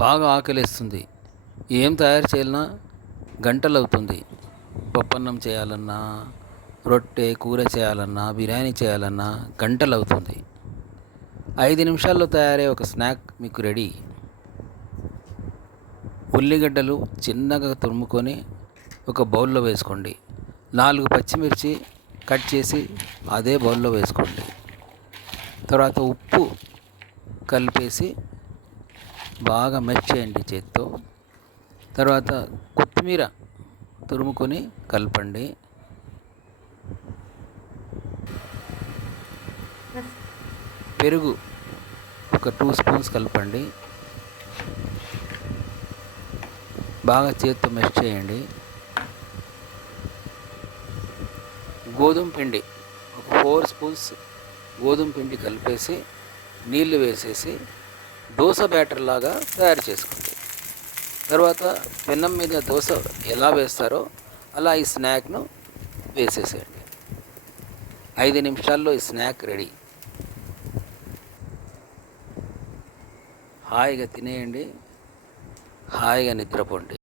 బాగా ఆకలేస్తుంది. ఏం తయారు చేయాలన్నా గంటలవుతుంది. పప్పన్నం చేయాలన్నా, రొట్టె, కూర చేయాలన్నా, బిర్యానీ చేయాలన్నా గంటలవుతుంది. 5 నిమిషాల్లో తయారయ్యే ఒక స్నాక్ మీకు రెడీ. ఉల్లిగడ్డలు చిన్నగా తురుముకొని ఒక బౌల్లో వేసుకోండి. 4 పచ్చిమిర్చి కట్ చేసి అదే బౌల్లో వేసుకోండి. తర్వాత ఉప్పు కలిపేసి బాగా మెష్ చేయండి చేత్తో. తర్వాత కొత్తిమీర తురుముకొని కలపండి. పెరుగు ఒక 2 స్పూన్స్ కలపండి. బాగా చేత్తో మెష్ చేయండి. గోధుమ పిండి ఒక 4 స్పూన్స్ గోధుమ పిండి కలిపేసి నీళ్లు వేసేసి దోశ బ్యాటర్ లాగా తయారు చేసుకోండి. తర్వాత పెనం మీద దోశ ఎలా వేస్తారో అలా ఈ స్నాక్ను వేసేసేయండి. 5 నిమిషాల్లో ఈ స్నాక్ రెడీ. హాయిగా తినేయండి, హాయిగా నిద్రపోండి.